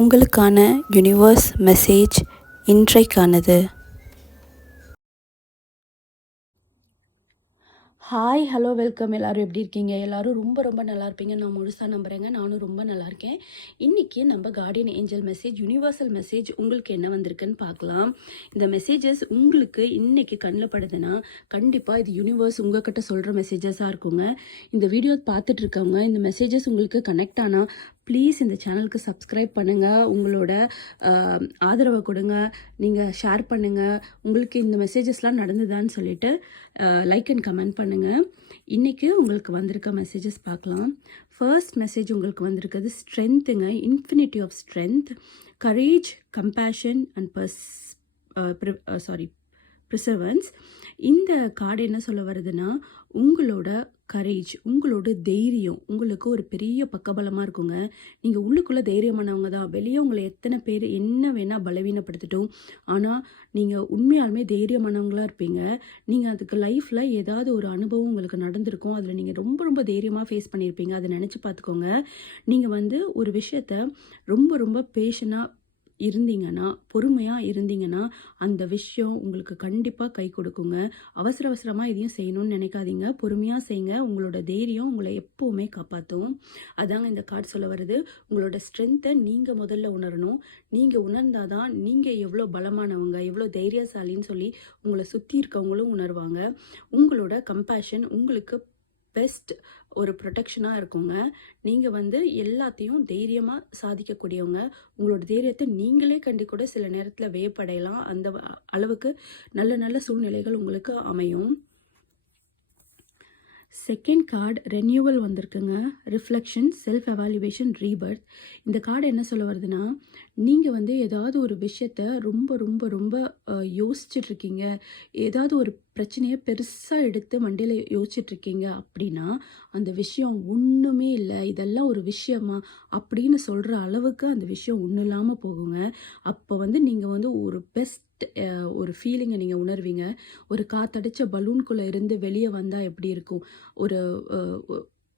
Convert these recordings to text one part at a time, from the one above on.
உங்களுக்கான universe message இன்றைக்கானது. Hi, hello, welcome. எல்லோரும் எப்படி இருக்கீங்க? எல்லோரும் ரொம்ப ரொம்ப நல்லா இருப்பீங்க, நான் முழுசாக நம்புகிறேங்க. நானும் ரொம்ப நல்லா இருக்கேன். இன்றைக்கி நம்ம Guardian angel message, universal message உங்களுக்கு என்ன வந்திருக்குன்னு பார்க்கலாம். இந்த மெசேஜஸ் உங்களுக்கு இன்றைக்கி கண்ணில் படுதுன்னா கண்டிப்பாக இது யூனிவர்ஸ் உங்கள்கிட்ட சொல்கிற மெசேஜஸாக இருக்குங்க. இந்த வீடியோ பார்த்துட்டு இருக்கவங்க இந்த மெசேஜஸ் உங்களுக்கு கனெக்ட் ஆனால் ப்ளீஸ் இந்த சேனலுக்கு சப்ஸ்கிரைப் பண்ணுங்கள், உங்களோட ஆதரவை கொடுங்க, நீங்கள் ஷேர் பண்ணுங்கள். உங்களுக்கு இந்த மெசேஜஸ்லாம் நடந்துதான்னு சொல்லிவிட்டு லைக் அண்ட் கமெண்ட் பண்ணுங்கள். இன்றைக்கி உங்களுக்கு வந்திருக்க மெசேஜஸ் பார்க்கலாம். ஃபர்ஸ்ட் மெசேஜ் உங்களுக்கு வந்திருக்கிறது ஸ்ட்ரென்த்துங்க, infinity of strength, courage, compassion and perseverance. இந்த கார்டு என்ன சொல்ல வருதுன்னா, உங்களோட கரேஜ், உங்களோட தைரியம் உங்களுக்கு ஒரு பெரிய பக்கபலமாக இருக்குங்க. நீங்கள் உள்ளுக்குள்ளே தைரியமானவங்க தான். வெளியே உங்களை எத்தனை பேர் என்ன வேணால் பலவீனப்படுத்தட்டும், ஆனால் நீங்கள் உண்மையாலுமே தைரியமானவங்களாக இருப்பீங்க. நீங்கள் அதுக்கு லைஃப்பில் ஏதாவது ஒரு அனுபவம் உங்களுக்கு நடந்திருக்கும், அதில் நீங்கள் ரொம்ப ரொம்ப தைரியமாக ஃபேஸ் பண்ணியிருப்பீங்க. அதை நினச்சி பார்த்துக்கோங்க. நீங்கள் ஒரு விஷயத்த ரொம்ப ரொம்ப பேஷனாக இருந்தீங்கன்னா, பொறுமையாக இருந்தீங்கன்னா அந்த விஷயம் உங்களுக்கு கண்டிப்பாக கை கொடுக்குங்க. அவசரமாக இதையும் செய்யணும்னு நினைக்காதீங்க. பொறுமையாக செய்யுங்க. உங்களோட தைரியம் உங்களை எப்போவுமே காப்பாற்றும். அதாங்க இந்த கார்டு சொல்ல வருது. உங்களோட ஸ்ட்ரென்த்தை நீங்கள் முதல்ல உணரணும். நீங்கள் உணர்ந்தாதான் நீங்கள் எவ்வளோ பலமானவங்க, எவ்வளோ தைரியசாலின்னு சொல்லி உங்களை சுற்றி இருக்கவங்களும் உணர்வாங்க. உங்களோட கம்பேஷன் உங்களுக்கு பெஸ்ட் ஒரு ப்ரொடெக்ஷனாக இருக்குங்க. நீங்கள் எல்லாத்தையும் தைரியமாக சாதிக்கக்கூடியவங்க. உங்களோட தைரியத்தை நீங்களே கூட சில நேரத்தில் வியப்படையலாம். அந்த அளவுக்கு நல்ல நல்ல சூழ்நிலைகள் உங்களுக்கு அமையும். செகண்ட் கார்டு ரெனியூவல் வந்திருக்குங்க. Reflection, self evaluation, Rebirth. இந்த கார்டு என்ன சொல்ல வருதுன்னா, நீங்கள் ஏதாவது ஒரு விஷயத்த ரொம்ப ரொம்ப ரொம்ப யோசிச்சுட்ருக்கீங்க, ஏதாவது ஒரு பிரச்சனையை பெருசாக எடுத்து மண்டையில் யோசிச்சுட்ருக்கீங்க அப்படின்னா, அந்த விஷயம் ஒன்றுமே இல்லை, இதெல்லாம் ஒரு விஷயமா அப்படின்னு சொல்கிற அளவுக்கு அந்த விஷயம் ஒன்றும் இல்லாமல் போகுங்க. அப்போ நீங்கள் ஒரு பெஸ்ட் ஒரு ஃபீலிங்கை நீங்கள் உணர்வீங்க. ஒரு காத்தடிச்ச பலூன்குள்ளே இருந்து வெளியே வந்தால் எப்படி இருக்கும், ஒரு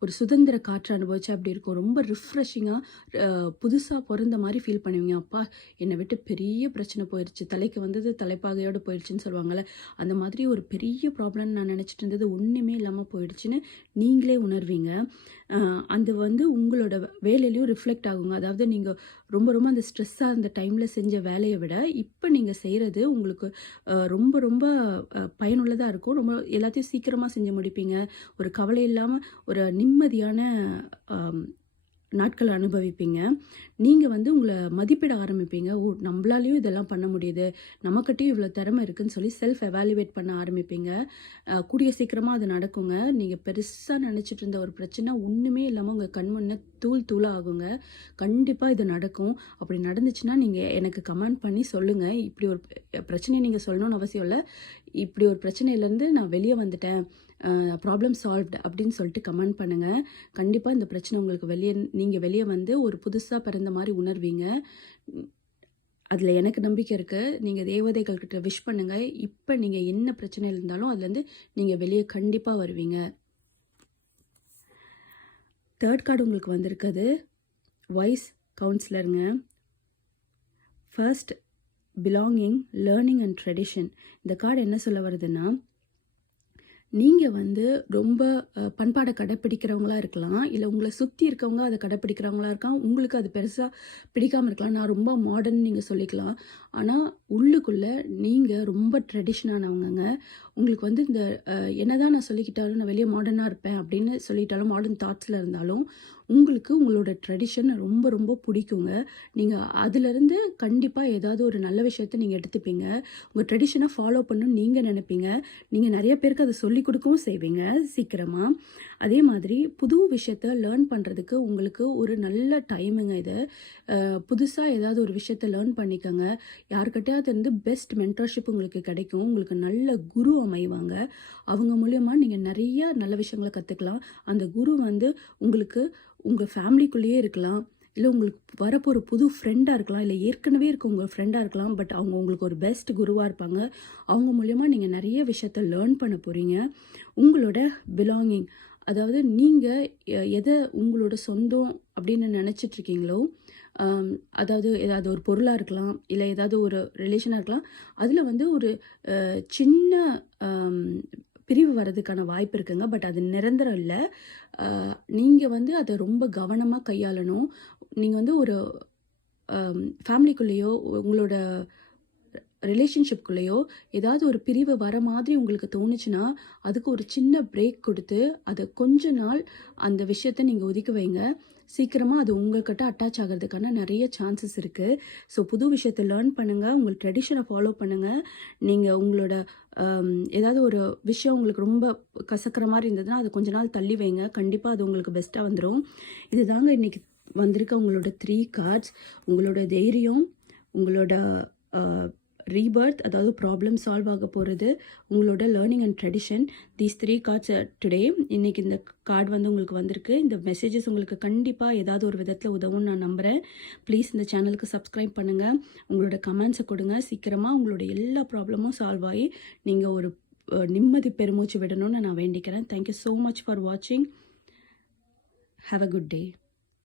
ஒரு சுதந்திர காற்று அனுபவிச்சா அப்படி இருக்கும். ரொம்ப ரிஃப்ரெஷிங்காக புதுசாக பிறந்த மாதிரி ஃபீல் பண்ணுவீங்க. அப்பா, என்னை விட்டு பெரிய பிரச்சனை போயிடுச்சு, தலைக்கு வந்தது தலைப்பாகையோடு போயிடுச்சுன்னு சொல்லுவாங்கள்ல, அந்த மாதிரி ஒரு பெரிய ப்ராப்ளம்னு நான் நினச்சிட்டு இருந்தது ஒன்றுமே இல்லாமல் போயிடுச்சுன்னு நீங்களே உணர்வீங்க. அந்த உங்களோட வேலையிலையும் ரிஃப்ளெக்ட் ஆகுங்க. அதாவது நீங்கள் ரொம்ப ரொம்ப அந்த ஸ்ட்ரெஸ்ஸாக அந்த டைமில் செஞ்ச வேலையை விட இப்போ நீங்கள் செய்கிறது உங்களுக்கு ரொம்ப ரொம்ப பயனுள்ளதாக இருக்கும். ரொம்ப எல்லாத்தையும் சீக்கிரமாக செஞ்சு முடிப்பீங்க. ஒரு கவலை இல்லாமல் ஒரு நிம்மதியான நாட்களை அனுபவிப்பீங்க. நீங்கள் உங்களை மதிப்பிட ஆரம்பிப்பீங்க. ஓ, நம்மளாலேயும் இதெல்லாம் பண்ண முடியுது, நமக்கிட்டையும் இவ்வளோ திறமை இருக்குதுன்னு சொல்லி செல்ஃப் எவாலுவேட் பண்ண ஆரம்பிப்பீங்க. கூடிய சீக்கிரமாக அது நடக்குங்க. நீங்கள் பெருசாக நினச்சிட்டு இருந்த ஒரு பிரச்சனை ஒன்றுமே இல்லாமல் உங்கள் கண் முன்னே தூளாக ஆகுங்க. கண்டிப்பாக இது நடக்கும். அப்படி நடந்துச்சுன்னா நீங்கள் எனக்கு கமெண்ட் பண்ணி சொல்லுங்கள். இப்படி ஒரு பிரச்சனையை நீங்கள் சொல்லணும்னு அவசியம் இல்லை. இப்படி ஒரு பிரச்சனையிலேருந்து நான் வெளியே வந்துட்டேன், ப்ராப்ளம் சால்வ்டு அப்படின்னு சொல்லிட்டு கமெண்ட் பண்ணுங்கள். கண்டிப்பாக இந்த பிரச்சனை உங்களுக்கு நீங்கள் வெளியே ஒரு புதுசாக பிறந்த மாதிரி உணர்வீங்க. அதில் எனக்கு நம்பிக்கை இருக்குது. நீங்கள் தேவதைகள்கிட்ட விஷ் பண்ணுங்கள். இப்போ நீங்கள் என்ன பிரச்சனை இருந்தாலும் அதுலேருந்து நீங்கள் வெளியே கண்டிப்பாக வருவீங்க. தேர்ட் கார்டு உங்களுக்கு வந்திருக்குது வைஸ் கவுன்சிலருங்க. First belonging, learning and tradition. இந்த கார்டு என்ன சொல்ல வருதுன்னா, நீங்கள் ரொம்ப பண்பாடை கடைப்பிடிக்கிறவங்களா இருக்கலாம், இல்லை உங்களை சுற்றி இருக்கவங்க அதை கடைப்பிடிக்கிறவங்களா இருக்கலாம். உங்களுக்கு அது பெருசாக பிடிக்காமல் இருக்கலாம். நான் ரொம்ப மாடர்ன் நீங்கள் சொல்லிக்கலாம். ஆனால் உள்ளுக்குள்ளே நீங்கள் ரொம்ப ட்ரெடிஷனானவங்கங்க. உங்களுக்கு இந்த என்னதான் நான் சொல்லிக்கிட்டாலும், நான் வெளியே மாடர்னாக இருப்பேன் அப்படின்னு சொல்லிட்டாலும், மாடர்ன் தாட்ஸில் இருந்தாலும் உங்களுக்கு உங்களோட ட்ரெடிஷன் ரொம்ப ரொம்ப பிடிக்குங்க. நீங்கள் அதிலிருந்து கண்டிப்பாக ஏதாவது ஒரு நல்ல விஷயத்த நீங்கள் எடுத்துப்பீங்க. உங்கள் ட்ரெடிஷனை ஃபாலோ பண்ணணும்னு நீங்கள் நினைப்பீங்க. நீங்கள் நிறைய பேருக்கு அதை சொல்லிக் கொடுக்கவும் செய்வீங்க சீக்கிரமாக. அதே மாதிரி புது விஷயத்த லேர்ன் பண்ணுறதுக்கு உங்களுக்கு ஒரு நல்ல டைமுங்க இது. புதுசாக ஏதாவது ஒரு விஷயத்த லேர்ன் பண்ணிக்கோங்க. யார்கிட்டயாவது பெஸ்ட் மென்டர்ஷிப் உங்களுக்கு கிடைக்கும். உங்களுக்கு நல்ல குரு அமைவாங்க. அவங்க மூலியமாக நீங்கள் நிறைய நல்ல விஷயங்களை கற்றுக்கலாம். அந்த குரு உங்களுக்கு உங்கள் ஃபேமிலிக்குள்ளேயே இருக்கலாம், இல்லை உங்களுக்கு வரப்போகிற புது ஃப்ரெண்டாக இருக்கலாம், இல்லை ஏற்கனவே இருக்க உங்கள் ஃப்ரெண்டாக இருக்கலாம். பட் அவங்க உங்களுக்கு ஒரு பெஸ்ட் குருவாக இருப்பாங்க. அவங்க மூலயமா நீங்கள் நிறைய விஷயத்த லேர்ன் பண்ண போகிறீங்க. உங்களோட பிலாங்கிங், அதாவது நீங்கள் எதை உங்களோட சொந்தம் அப்படின்னு நினச்சிட்ருக்கீங்களோ அதாவது ஏதாவது ஒரு பொருளாக இருக்கலாம், இல்லை ஏதாவது ஒரு ரிலேஷனாக இருக்கலாம். அதில் வந்து ஒரு சின்ன பிரிவு வர்றதுக்கான வாய்ப்பு இருக்குங்க. பட் அது நிரந்தரம் இல்லை. நீங்கள் வந்து அதை ரொம்ப கவனமாக கையாளணும். நீங்கள் வந்து ஒரு ஃபேமிலிக்குள்ளேயோ உங்களோட ரிலேஷன்ஷிப்குள்ளேயோ ஏதாவது ஒரு பிரிவு வர மாதிரி உங்களுக்கு தோணுச்சுன்னா, அதுக்கு ஒரு சின்ன பிரேக் கொடுத்து, அதை கொஞ்ச நாள் அந்த விஷயத்தை நீங்கள் ஒதுக்கி வைங்க. சீக்கிரமாக அது உங்கள்கிட்ட அட்டாச் ஆகிறதுக்கான நிறைய சான்சஸ் இருக்குது. ஸோ புது விஷயத்தை லேர்ன் பண்ணுங்கள், உங்கள் ட்ரெடிஷனை ஃபாலோ பண்ணுங்கள். நீங்கள் உங்களோட ஏதாவது ஒரு விஷயம் உங்களுக்கு ரொம்ப கசக்கிற மாதிரி இருந்ததுன்னா, அது கொஞ்ச நாள் தள்ளி வைங்க. கண்டிப்பாக அது உங்களுக்கு பெஸ்ட்டாக வந்துடும். இதுதாங்க இன்றைக்கி வந்திருக்க உங்களோட 3 கார்ட்ஸ். உங்களோட தைரியம், உங்களோட ரீபர்த், அதாவது ப்ராப்ளம் சால்வ் ஆக போகிறது, உங்களோட learning and tradition. These 3 cards today. இன்றைக்கி இந்த கார்டு வந்து உங்களுக்கு வந்திருக்கு. இந்த மெசேஜஸ் உங்களுக்கு கண்டிப்பாக ஏதாவது ஒரு விதத்தில் உதவும்னு நான் நம்புகிறேன். ப்ளீஸ் இந்த சேனலுக்கு சப்ஸ்கிரைப் பண்ணுங்கள், உங்களோட கமெண்ட்ஸை கொடுங்க. சீக்கிரமாக உங்களோட எல்லா ப்ராப்ளமும் சால்வ் ஆகி நீங்கள் ஒரு நிம்மதி பெருமூச்சு விடணும்னு நான் வேண்டிக்கிறேன். தேங்க்யூ ஸோ மச் ஃபார் வாட்சிங். Have a good day.